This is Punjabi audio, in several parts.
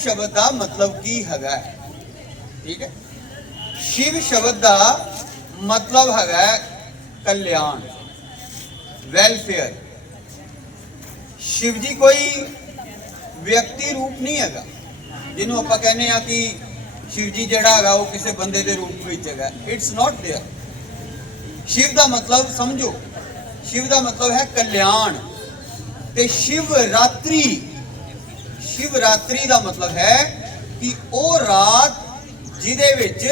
ਮਤਲਬ ਕੀ ਹੈਗਾ ਹੈ? ਠੀਕ ਹੈ ਸ਼ਿਵ ਸ਼ਬਦ ਦਾ ਮਤਲਬ ਹੈਗਾ ਹੈ ਕਲਿਆਣ ਵੈਲਫੇਅਰ ਸ਼ਿਵ ਜੀ ਕੋਈ ਵਿਅਕਤੀ ਰੂਪ ਨਹੀਂ ਹੈਗਾ ਜਿਹਨੂੰ ਆਪਾਂ ਕਹਿੰਦੇ ਆ ਕਿ ਸ਼ਿਵ ਜੀ ਜਿਹੜਾ ਹੈਗਾ ਉਹ ਕਿਸੇ ਬੰਦੇ ਦੇ ਰੂਪ ਵਿੱਚ ਹੈਗਾ ਇਟਸ ਨਾਟ देयर ਸ਼ਿਵ ਦਾ ਮਤਲਬ ਸਮਝੋ ਸ਼ਿਵ ਦਾ ਮਤਲਬ ਹੈ ਕਲਿਆਣ ਤੇ ਸ਼ਿਵ ਰਾਤਰੀ ਸ਼ਿਵਰਾਤਰੀ ਦਾ ਮਤਲਬ ਹੈ ਕਿ ਉਹ ਰਾਤ ਜਿਹਦੇ ਵਿੱਚ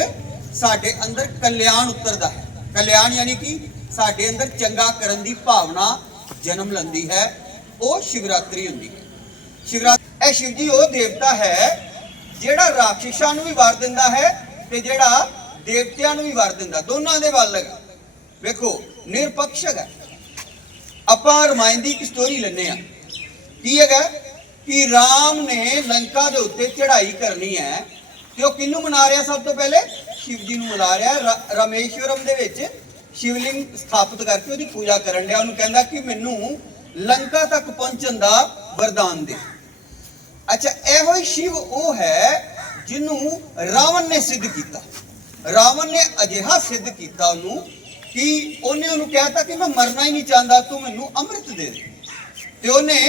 ਸਾਡੇ ਅੰਦਰ ਕਲਿਆਣ ਉਤਰਦਾ ਹੈ। ਕਲਿਆਣ ਯਾਨੀ ਕਿ ਸਾਡੇ ਅੰਦਰ ਚੰਗਾ ਕਰਨ ਦੀ ਭਾਵਨਾ ਜਨਮ ਲੈਂਦੀ ਹੈ, ਉਹ ਸ਼ਿਵਰਾਤਰੀ ਹੁੰਦੀ ਹੈ। ਸ਼ਿਵਰਾਤਰੀ ਇਹ ਸ਼ਿਵ ਜੀ ਉਹ ਦੇਵਤਾ ਹੈ ਜਿਹੜਾ ਰਾਖਸ਼ਾਂ ਨੂੰ ਵੀ ਵਰ ਦਿੰਦਾ ਹੈ ਤੇ ਜਿਹੜਾ ਦੇਵਤਿਆਂ ਨੂੰ ਵੀ ਵਰ ਦਿੰਦਾ। ਦੋਨਾਂ ਦੇ ਵੱਲ ਹੈਗਾ। ਵੇਖੋ ਨਿਰਪੱਖ ਹੈ ਆਪਾਂ ਰਮਾਇਣ ਦੀ ਇੱਕ ਸਟੋਰੀ ਲੈਨੇ ਆ ਕੀ ਹੈਗਾ? ਕਿ ਰਾਮ ਨੇ ਲੰਕਾ ਦੇ ਉੱਤੇ ਚੜ੍ਹਾਈ ਕਰਨੀ ਹੈ ਤੇ ਉਹ ਕਿਹਨੂੰ ਮਨਾ ਰਿਹਾ ਸਭ ਤੋਂ ਪਹਿਲੇ? ਸ਼ਿਵ ਜੀ ਨੂੰ ਮਨਾ ਰਿਹਾ, ਰ- ਰਾਮੇਸ਼ਵਰਮ ਦੇ ਵਿੱਚ ਸ਼ਿਵਲਿੰਗ ਸਥਾਪਿਤ ਕਰਕੇ ਉਹਦੀ ਪੂਜਾ ਕਰਨ ਡਿਆ। ਉਹਨੂੰ ਕਹਿੰਦਾ ਕਿ ਮੈਨੂੰ ਲੰਕਾ ਤੱਕ ਪਹੁੰਚਣ ਦਾ ਵਰਦਾਨ ਦੇ। ਅੱਛਾ, ਇਹੋ ਹੀ ਸ਼ਿਵ ਉਹ ਹੈ ਜਿਹਨੂੰ ਰਾਵਣ ਨੇ ਸਿੱਧ ਕੀਤਾ। ਰਾਵਣ ਨੇ ਅਜਿਹਾ ਸਿੱਧ ਕੀਤਾ ਉਹਨੂੰ ਕਿ ਉਹਨੇ ਉਹਨੂੰ ਕਹਿਤਾ ਕਿ ਮੈਂ ਮਰਨਾ ਹੀ ਨਹੀਂ ਚਾਹੁੰਦਾ, ਤੂੰ ਮੈਨੂੰ ਅੰਮ੍ਰਿਤ ਦੇ ਦੇ। ਤੇ ਉਹਨੇ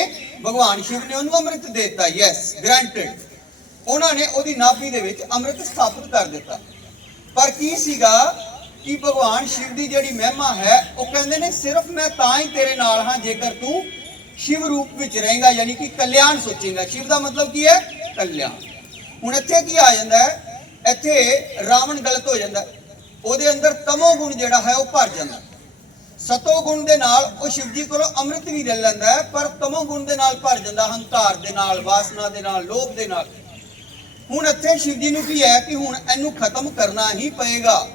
ਭਗਵਾਨ ਸ਼ਿਵ ਨੇ ਉਹਨੂੰ ਅੰਮ੍ਰਿਤ ਦੇ ਦਿੱਤਾ ਯੈਸ ਗ੍ਰਾਂਟਡ ਉਹਨਾਂ ਨੇ ਉਹਦੀ ਨਾਭੀ ਦੇ ਵਿੱਚ ਅੰਮ੍ਰਿਤ ਸਥਾਪਿਤ ਕਰ ਦਿੱਤਾ। ਪਰ ਕੀ ਸੀਗਾ ਕਿ ਭਗਵਾਨ ਸ਼ਿਵ ਦੀ ਜਿਹੜੀ ਮਹਿਮਾ ਹੈ, ਉਹ ਕਹਿੰਦੇ ਨੇ, ਸਿਰਫ ਮੈਂ ਤਾਂ ਹੀ ਤੇਰੇ ਨਾਲ ਹਾਂ, ਜੇਕਰ ਤੂੰ ਸ਼ਿਵ ਰੂਪ ਵਿੱਚ ਰਹੇਗਾ, ਯਾਨੀ ਕਿ ਕਲਿਆਣ ਸੋਚੇਗਾ। ਸ਼ਿਵ ਦਾ ਮਤਲਬ ਕੀ ਹੈ? ਕਲਿਆਣ। ਹੁਣ ਇੱਥੇ ਕੀ ਆ ਜਾਂਦਾ ਹੈ? ਇੱਥੇ ਰਾਵਣ ਗਲਤ ਹੋ ਜਾਂਦਾ ਉਹਦੇ ਅੰਦਰ ਤਮੋ ਗੁਣ ਜਿਹੜਾ ਹੈ, ਉਹ ਭਰ ਜਾਂਦਾ ਸਤੋ ਗੁਣ ਦੇ ਨਾਲ ਉਹ ਸ਼ਿਵਜੀ ਕੋਲੋਂ ਅੰਮ੍ਰਿਤ ਵੀ ਲੈ ਲੈਂਦਾ ਹੈ, ਪਰ ਤਮੋ ਗੁਣ ਦੇ ਨਾਲ ਭਰ ਜਾਂਦਾ ਹੰਕਾਰ ਦੇ ਨਾਲ, ਵਾਸਨਾ ਦੇ ਨਾਲ, ਲੋਭ ਦੇ ਨਾਲ। ਹੁਣ ਇੱਥੇ ਸ਼ਿਵ ਜੀ ਨੂੰ ਕੀ ਹੈ ਕਿ ਹੁਣ ਇਹਨੂੰ ਖਤਮ ਕਰਨਾ ਹੀ ਪਏਗਾ।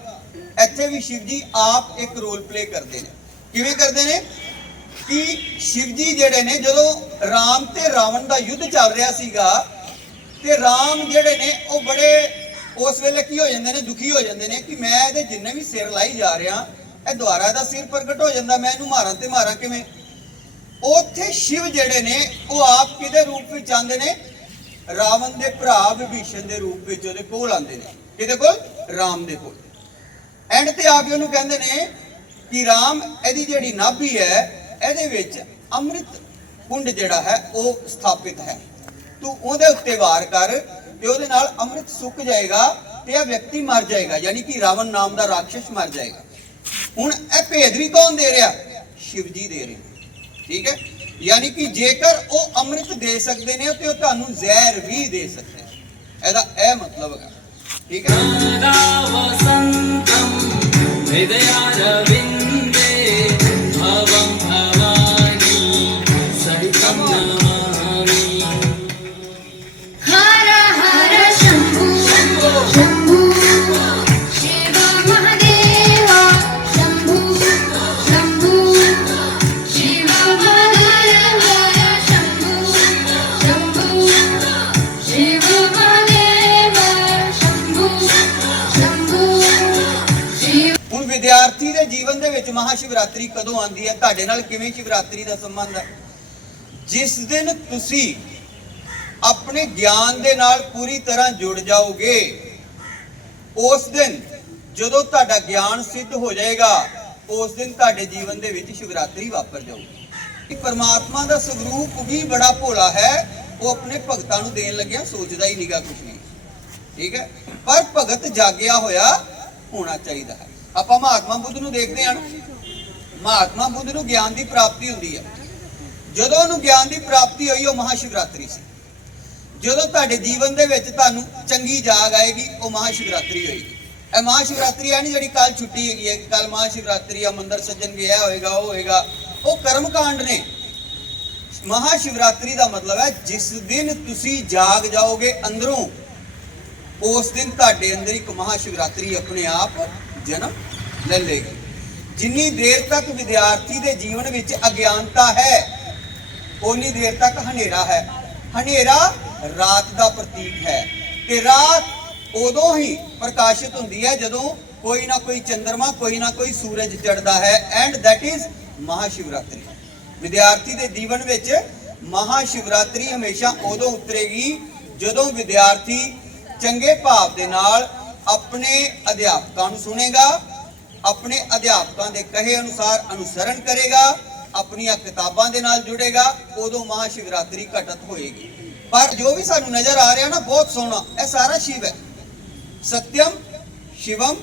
ਇੱਥੇ ਵੀ ਸ਼ਿਵਜੀ ਆਪ ਇੱਕ ਰੋਲ ਪਲੇ ਕਰਦੇ ਨੇ। ਕਿਵੇਂ ਕਰਦੇ ਨੇ? ਕਿ ਸ਼ਿਵਜੀ ਜਿਹੜੇ ਨੇ, ਜਦੋਂ ਰਾਮ ਤੇ ਰਾਵਣ ਦਾ ਯੁੱਧ ਚੱਲ ਰਿਹਾ ਸੀਗਾ, ਤੇ ਰਾਮ ਜਿਹੜੇ ਨੇ, ਉਹ ਬੜੇ ਉਸ ਵੇਲੇ ਕੀ ਹੋ ਜਾਂਦੇ ਨੇ? ਦੁਖੀ ਹੋ ਜਾਂਦੇ ਨੇ ਕਿ ਮੈਂ ਇਹਦੇ ਜਿੰਨੇ ਵੀ ਸਿਰ ਲਾਈ ਜਾ ਰਿਹਾ ਇਹ ਦੁਆਰਾ ਦਾ ਸਿਰ ਪ੍ਰਗਟ ਹੋ ਜਾਂਦਾ, ਮੈਂ ਇਹਨੂੰ ਮਾਰਾਂ ਤੇ ਮਾਰਾਂ ਕਿਵੇਂ? ਉੱਥੇ ਸ਼ਿਵ ਜਿਹੜੇ ਨੇ, ਉਹ ਆਪ ਕਿਹਦੇ ਰੂਪ ਵਿੱਚ ਆਉਂਦੇ ਨੇ? ਰਾਵਣ ਦੇ ਭਰਾ ਵਿਭੀਸ਼ਣ ਦੇ ਰੂਪ ਵਿੱਚ ਉਹਦੇ ਕੋਲ ਆਉਂਦੇ ਨੇ। ਕਿਹਦੇ ਕੋਲ? ਰਾਮ ਦੇ ਕੋਲ। ਐਂਡ ਤੇ ਆ ਕੇ ਉਹਨੂੰ ਕਹਿੰਦੇ ਨੇ ਕਿ ਰਾਮ, ਇਹਦੀ ਜਿਹੜੀ ਨਾਭੀ ਹੈ, ਇਹਦੇ ਵਿੱਚ ਅੰਮ੍ਰਿਤ ਕੁੰਡ ਜਿਹੜਾ ਹੈ, ਉਹ ਸਥਾਪਿਤ ਹੈ। ਤੂੰ ਉਹਦੇ ਉੱਤੇ ਵਾਰ ਕਰ ਤੇ ਉਹਦੇ ਨਾਲ ਅੰਮ੍ਰਿਤ ਸੁੱਕ ਜਾਏਗਾ ਤੇ ਇਹ ਵਿਅਕਤੀ ਮਰ ਜਾਏਗਾ, ਯਾਨੀ ਕਿ ਰਾਵਣ ਨਾਮ ਦਾ ਰਾਖਸ਼ ਮਰ ਜਾਏਗਾ। ਹੁਣ ਇਹ ਭੇਦ ਵੀ ਕੌਣ ਦੇ ਰਿਹਾ? ਸ਼ਿਵ ਜੀ ਦੇ ਰਹੇ। ਠੀਕ ਹੈ? ਯਾਨੀ ਕਿ ਜੇਕਰ ਉਹ ਅੰਮ੍ਰਿਤ ਦੇ ਸਕਦੇ ਨੇ ਤੇ ਉਹ ਤੁਹਾਨੂੰ ਜ਼ਹਿਰ ਵੀ ਦੇ ਸਕਦੇ ਨੇ। ਇਹਦਾ ਇਹ ਮਤਲਬ ਹੈ ਠੀਕ ਹੈ? ਵਿਦਿਆਰਥੀ ਦੇ ਜੀਵਨ ਦੇ ਵਿੱਚ ਮਹਾਸ਼ਿਵਰਾਤਰੀ ਕਦੋਂ ਆਉਂਦੀ ਹੈ? ਤੁਹਾਡੇ ਨਾਲ ਕਿਵੇਂ ਸ਼ਿਵਰਾਤਰੀ ਦਾ ਸੰਬੰਧ ਹੈ? ਜਿਸ ਦਿਨ ਤੁਸੀਂ ਆਪਣੇ ਗਿਆਨ ਦੇ ਨਾਲ ਪੂਰੀ ਤਰ੍ਹਾਂ ਜੁੜ ਜਾਓਗੇ, ਉਸ ਦਿਨ ਜਦੋਂ ਤੁਹਾਡਾ ਗਿਆਨ ਸਿੱਧ ਹੋ ਜਾਏਗਾ, ਉਸ ਦਿਨ ਤੁਹਾਡੇ ਜੀਵਨ ਦੇ ਵਿੱਚ ਸ਼ਿਵਰਾਤਰੀ ਵਾਪਰ ਜਾਊਗੀ। ਕਿ ਪਰਮਾਤਮਾ ਦਾ ਸਵਰੂਪ ਵੀ ਬੜਾ ਭੋਲਾ ਹੈ। ਉਹ ਆਪਣੇ ਭਗਤਾਂ ਨੂੰ ਦੇਣ ਲੱਗਿਆ, ਸੋਚਦਾ ਹੀ ਨਹੀਂਗਾ ਕੁਝ ਵੀ। ਠੀਕ ਹੈ? ਪਰ ਭਗਤ ਜਾਗਿਆ ਹੋਇਆ ਹੋਣਾ ਚਾਹੀਦਾ ਹੈ। ਆਪਾਂ ਮਹਾਤਮਾ ਬੁੱਧ ਨੂੰ ਦੇਖਦੇ ਹਾਂ ਮਹਾਤਮਾ ਬੁੱਧ ਨੂੰ ਗਿਆਨ ਦੀ ਪ੍ਰਾਪਤੀ ਹੁੰਦੀ ਹੈ ਜਦੋਂ ਉਹਨੂੰ ਗਿਆਨ ਦੀ ਪ੍ਰਾਪਤੀ ਹੋਈ, ਉਹ ਮਹਾਸ਼ਿਵਰਾਤਰੀ ਸੀ। ਜਦੋਂ ਤੁਹਾਡੇ ਜੀਵਨ ਦੇ ਵਿੱਚ ਤੁਹਾਨੂੰ ਚੰਗੀ ਜਾਗ ਆਏਗੀ, ਉਹ ਮਹਾਸ਼ਿਵਰਾਤਰੀ ਹੋਏਗੀ। ਇਹ ਮਹਾਸ਼ਿਵਰਾਤਰੀ ਹੈ ਨਹੀਂ ਜਿਹੜੀ ਕੱਲ ਛੁੱਟੀ ਹੈਗੀ ਹੈ ਕੱਲ ਮਹਾਸ਼ਿਵਰਾਤਰੀ ਆ, ਮੰਦਰ ਸੱਜਣ ਗਿਆ ਹੋਏਗਾ, ਉਹ ਹੋਏਗਾ। ਉਹ ਕਰਮ ਕਾਂਡ ਨੇ। ਮਹਾਸ਼ਿਵਰਾਤਰੀ ਦਾ ਮਤਲਬ ਹੈ, ਜਿਸ ਦਿਨ ਤੁਸੀਂ ਜਾਗ ਜਾਓਗੇ ਅੰਦਰੋਂ, ਉਸ ਦਿਨ ਤੁਹਾਡੇ ਅੰਦਰ ਇੱਕ ਮਹਾਸ਼ਿਵਰਾਤਰੀ ਆਪਣੇ ਆਪ ਜਨਮ ਲੈ ਲੇਗੀ ਜਿੰਨੀ ਦੇਰ ਤੱਕ ਵਿਦਿਆਰਥੀ ਦੇ ਜੀਵਨ ਵਿੱਚ ਅਗਿਆਨਤਾ ਹੈ ਉਨੀ ਦੇਰ ਤੱਕ ਹਨੇਰਾ ਹੈ। ਹਨੇਰਾ ਰਾਤ ਦਾ ਪ੍ਰਤੀਕ ਹੈ ਤੇ ਰਾਤ ਉਦੋਂ ਹੀ ਪ੍ਰਕਾਸ਼ਿਤ ਹੁੰਦੀ ਹੈ ਜਦੋਂ ਕੋਈ ਨਾ ਕੋਈ ਚੰ드ਰਮਾ ਕੋਈ ਨਾ ਕੋਈ ਸੂਰਜ ਚੜਦਾ ਹੈ। And that is Mahashivratri. ਵਿਦਿਆਰਥੀ ਦੇ ਜੀਵਨ ਵਿੱਚ ਮਹਾਸ਼ਿਵਰਾਤਰੀ ਹਮੇਸ਼ਾ ਉਦੋਂ ਉਤਰੇਗੀ ਜਦੋਂ ਵਿਦਿਆਰਥੀ ਚੰਗੇ ਭਾਵ ਦੇ ਨਾਲ ਆਪਣੇ ਅਧਿਆਪਕਾਂ ਨੂੰ ਸੁਣੇਗਾ, ਆਪਣੇ ਅਧਿਆਪਕਾਂ ਦੇ ਕਹੇ ਅਨੁਸਾਰ ਅਨੁਸਰਣ ਕਰੇਗਾ, ਆਪਣੀਆਂ ਕਿਤਾਬਾਂ ਦੇ ਨਾਲ ਜੁੜੇਗਾ, ਉਦੋਂ ਮਹਾ ਸ਼ਿਵਰਾਤਰੀ ਘਟਤ ਹੋਏਗੀ। ਪਰ ਜੋ ਵੀ ਸਾਨੂੰ ਨਜ਼ਰ ਆ ਰਿਹਾ ਨਾ, ਬਹੁਤ ਸੋਹਣਾ, ਇਹ ਸਾਰਾ ਸ਼ਿਵ ਹੈ। ਸਤਿਅਮ, ਸ਼ਿਵਮ,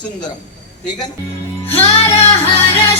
ਸੁੰਦਰਮ। ਠੀਕ ਹੈ ਨਾ? ਹਰਾ ਹਰਾ